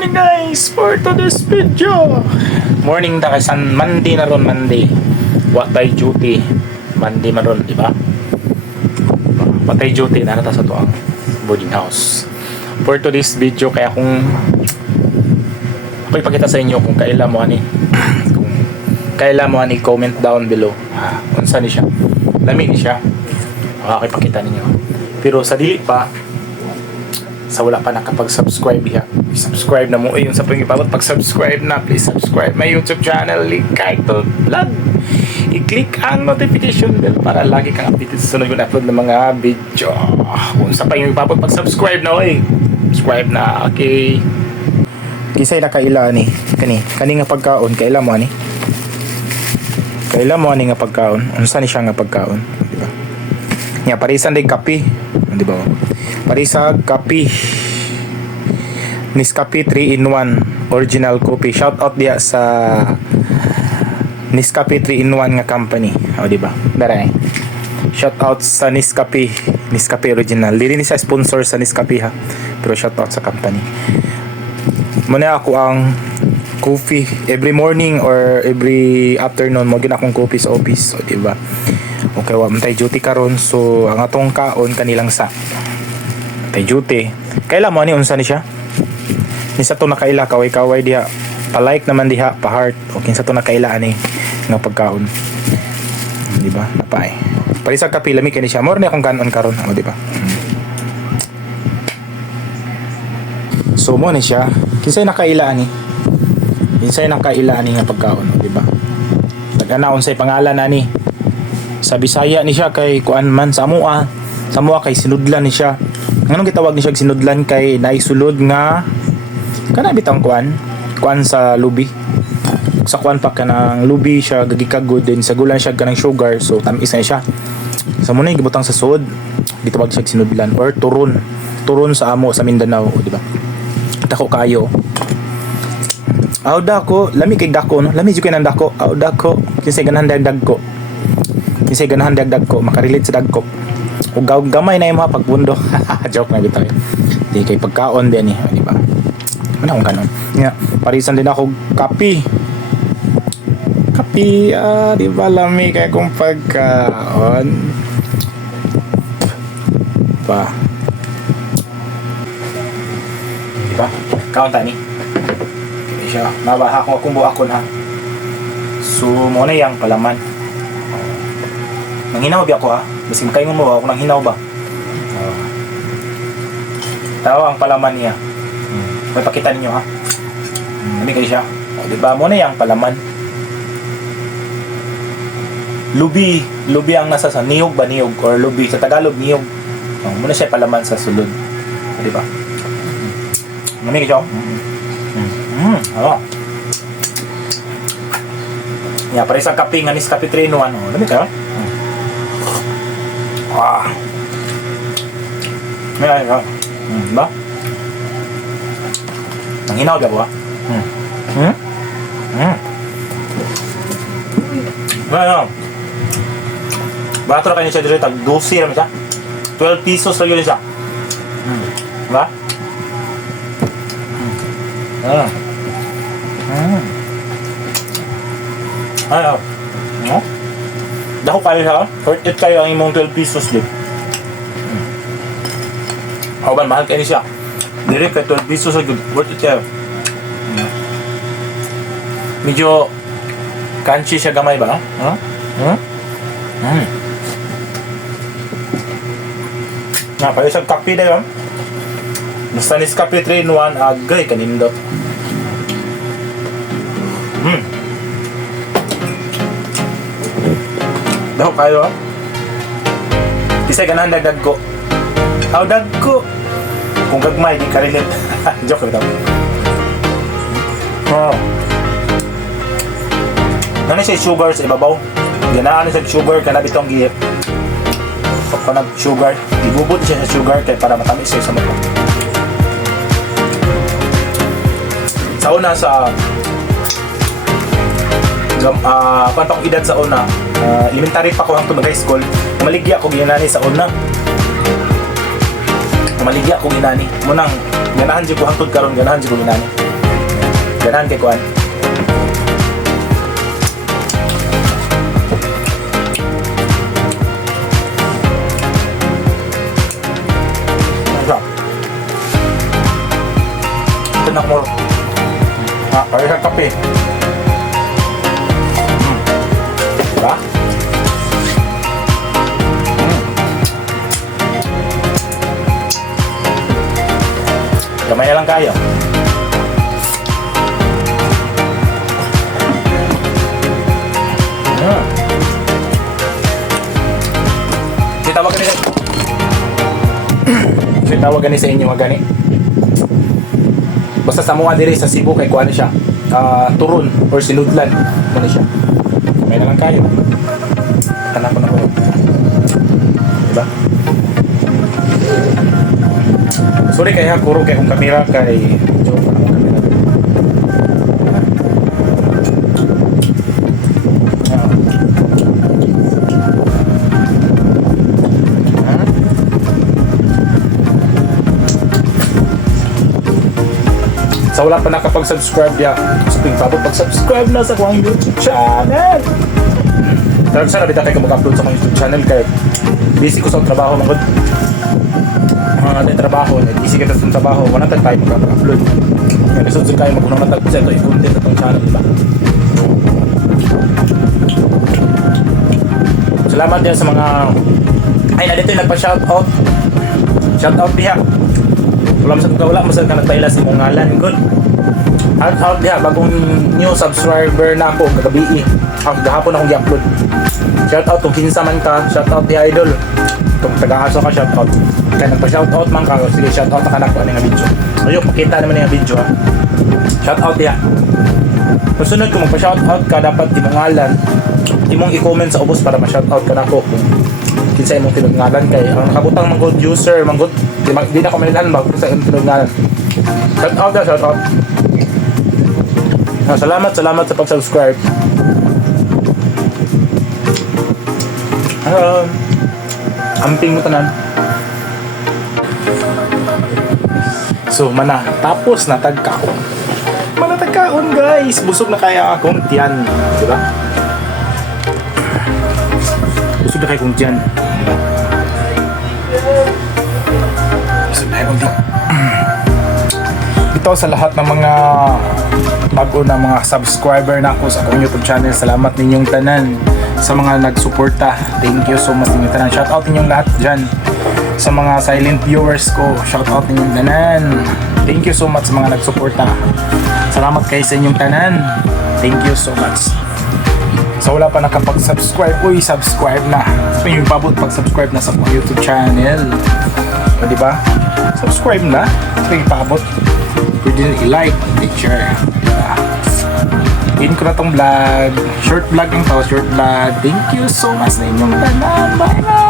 morning guys for today's video. Morning ta kay San Monday na ron, Monday. Watay duty. Monday man ron, di ba? Watay duty na nata sa tuang boarding house. For today's video kaya kung ako ipakita sa inyo kung kailan mo ani kung kailan mo ani comment down below. Unsa ni siya? Lami ni siya. Makakipakita ninyo. Pero sa dili pa sa wala pa nakapag-subscribe diha. Subscribe na mo yung sa pangipabot. Pag-subscribe na, please subscribe my YouTube channel, Likayto Vlog. I-click ang notification bell para lagi kang updated sa sunod yung upload ng mga video. Kung sa pangipabot, pag-subscribe na subscribe na, okay. Kisay na kaila ni kani nga pagkaon, kaila mo ani. Kaila mo ani nga pagkaon. Unsa ni siya nga pagkaon, di ba? Nya parisan day kape, di ba? Parisag kape Nescafe 3-in-1 original coffee. Shout out dia sa Nescafe 3-in-1 nga company. O di ba? Daray. Shout out sa Nescafe original. Dili ni sa sponsor sa Nescafe ha. Pero shout out sa company. Muna ako ang coffee every morning or every afternoon mo gina akong coffee sa office. O di ba? Okay, wa man tay duty karon, so ang atong kaon kanilang sa tay duty. Kaila mo ani unsa ni siya? Ni sa to nakaila kaway-kaway diha. Pa-like naman diha, pa-heart. Okay sa to nakaila ani nga pagkaon. Di ba? Napay. Parisag kape lami kani siya. More ni akong kanon karon, o di ba? So mo ni siya. Kinsay nakaila ani? Kinsay nakaila ani nga pagkaon, o di ba? Nag-anaon say pangalan ani. Sa Bisaya ni siya kay kuan man sa Amua. Sa Amua kay sinudlan ni siya. Anong gitawag ni siya sinudlan kay naisulod nga kana bitang kuan sa lubi. Sa kuan pa kanang lubi siya gagikagod din sa gulan siya kanang sugar, so tamis na siya. Sa muna gibutang sa sud gitawag siya sinudlan or turon sa amo sa Mindanao, di ba? Dako kayo. Aw dako, lami kay dako no. Lami jud kay nang dako. Aw dako, kinsay ganahan dagko. Kinsay ganahan dagko, makarelate sa dagko. Ug gamay na yung mga pagbundo. Joke na bitaw. Di kay pagkaon din di ba? Ano kung kanon? Yeah, parisan din ako kape. Kape, di ba lami kay kung pagkaon. Ba. Di ba? Kaon tani. Siya, mabaha ko akong buakon ha. So mo na yang palaman. Manghinaw bi ako ha. Basi makaingon mo ako nang hinaw ba? Tawa ang palaman niya. May pakita ninyo ha. Ano kayo siya? O, diba mo na yung palaman. Lubi ang nasa sa niyog ba niyog or lubi sa Tagalog niyog. O, muna siya palaman sa sulod. O, diba? Ano kayo? Ano? Yeah, pare sa kape nga Nescafe 3-in-1. O, ano kayo? May ba? Ang hinaw ba ba? Ano? Bato na kayo siya dito. Tag 12 naman siya. 12 pesos lang yun siya. Ba? Ano? Dako kayo siya. Worth it kayo ang imong 12 pesos din. Ban, mahal kayo siya. Direct kay 12 pesos sa good. Worth it kayo. Medyo crunchy siya gamay ba? Payo siya kape na yun. Basta Nescafe 3-in-1, agay kanindot. Dako kayo ha. Kisay ganahan dagdag ko. Aw dagko. Kung gagmay di ka relate. Joke lang. Nani siya sugar sa ibabaw. Ganaan sa sugar kana bitong gi. Pag nag-sugar, ibubot siya sa sugar kay para matamis siya sa mata. Sa una sa pantong edad sa una, elementary pa ko hangtod mag-high school, maligya ko ginani sa una. Maligya ko ginani. Munang ganahan di ko hangtod karon, ganahan di ko ginani. Ganahan kay Kuan. Tinak mo. Kaya sa kape. Diba? Gamay na lang kayo. Sitawag gani. Sitawag gani sa inyo mga gani. Basta sa mga diri sa Cebu kay kuan siya. Turon or Siludlan. Kuan siya. Gamay na lang kayo. Tanan ko na ko. Diba? Sorry kaya puro kay kung kamera kay joke na akong kamera. Sa wala pa nakapag-subscribe ya, sabihin pa pag-subscribe na sa akong YouTube channel. Pero sana bita kayo mag-upload sa akong YouTube channel kay busy ko sa trabaho mga natin trabaho, busy kita sa trabaho, wala natin tayo mag-upload. Kaya gusto kayo mag-unang natag sa ito, i-content sa itong channel, diba? Salamat din sa mga ay na dito yung nagpa-shoutout. Shoutout diha. Wala masal ka nagpahila si mong ngalan. Good. Shoutout diha, bagong new subscriber na ako kagabi. Gahapon akong i-upload. Shoutout kung kinsa man ka, shoutout diha idol. Kung taga-aso ka, shoutout. Kaya nagpa-shoutout man ka, sige shoutout na ka na ko ano nga video. Ayun, pakita naman yung video ha. Shoutout diha. Masunod kung magpa-shoutout ka, dapat imong ngalan, imong i-comment sa ubos para ma-shoutout ka na ko. Kinsa imong tinungalan kay ang nakabutang mga good user, mga good di na ko manilan ba kung sa imong tinungalan. Shoutout na, shoutout. Salamat sa pag-subscribe. Amping mo tanan. So, tapos na tagkaon. Tagkaon guys. Busog na kaya akong tiyan. Diba? Busog na kaya akong tiyan. Diba? Busog na kaya akong tiyan. Ito sa lahat ng mga bago na mga subscriber na ako sa akong YouTube channel. Salamat ninyong tanan sa mga nagsuporta. Thank you so much ninyong tanan. Shoutout ninyong lahat dyan. Sa mga silent viewers ko, shoutout ninyong tanan. Thank you so much sa mga nagsuporta. Salamat kayo sa inyong tanan. Thank you so much. Sa wala pa nakapag-subscribe, subscribe na. So yung pabot pag-subscribe na sa akong YouTube channel. O diba? Subscribe na. So yung pabot. Pwede i-like, i-share. Diba? In ko na tong vlog. Short vlog yung to, short vlog. Thank you so much sa inyong tanan. Bye-bye!